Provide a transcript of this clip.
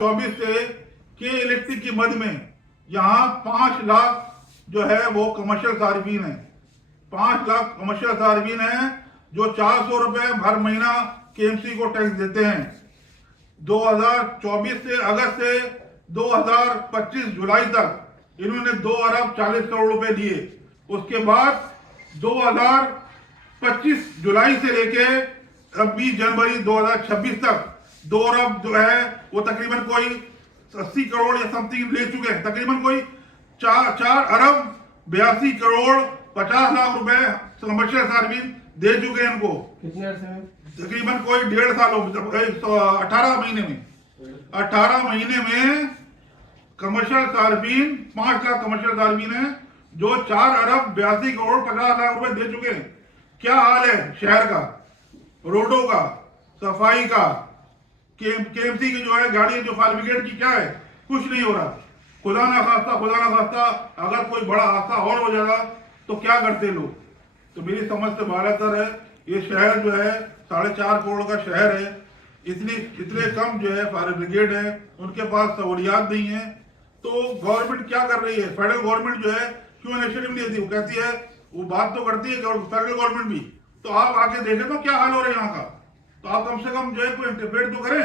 24 से के इलेक्ट्रिक की मद में यहाँ 5 लाख जो है वो कमर्शियल सार्फिन है। 5 लाख कमर्शियल सार्फिन है जो 400 रुपए हर महीना केएमसी को टैक्स देते हैं। 2024 से अगस्त से 2025 जुलाई तक इन्होंने 2 अरब 40 करोड़ रुपए दिए। उसके बाद 2025 जुलाई से लेके 20 जनवरी 2026 तक 2 अरब जो है वो तकरीबन कोई 80 करोड़ या समथिंग ले चुके हैं। तकरीबन कोई 4 अरब 82 करोड़ 50 लाख रुपए कमर्शियल सार्फिन दे चुके हैं इनको। कितने अर्से में? तकरीबन कोई 1.5 साल हो, 18 महीने में 18 महीने में कमर्शियल सार्फिन 5 लाख कमर्शियल सार्फिन है जो 4 अरब 82 करोड़ 50 लाख रुपए दे चुके हैं। क्या हाल है शहर का, रोडों का, सफाई का, केएमसी की जो है गाड़ी जो फायर ब्रिगेड की, क्या है, कुछ नहीं हो रहा। खुदा ना खास्ता अगर कोई बड़ा हादसा और हो जाएगा तो क्या करते लोग। तो मेरी समझ से बाहर है ये शहर जो है 4.5 करोड़ का शहर है। इतने कम जो है फायर ब्रिगेड है, उनके पास सहूलियात नहीं है। तो गवर्नमेंट क्या कर रही है, फेडरल गवर्नमेंट जो है क्यों इनिशिएटिव नहीं लेती। वो कहती है, वो बात तो करती है फेडरल गवर्नमेंट भी, तो आप आके देखें तो क्या हाल हो रहा है यहाँ का। तो आप कम से कम जो है कोई इंटरफेयर तो करें।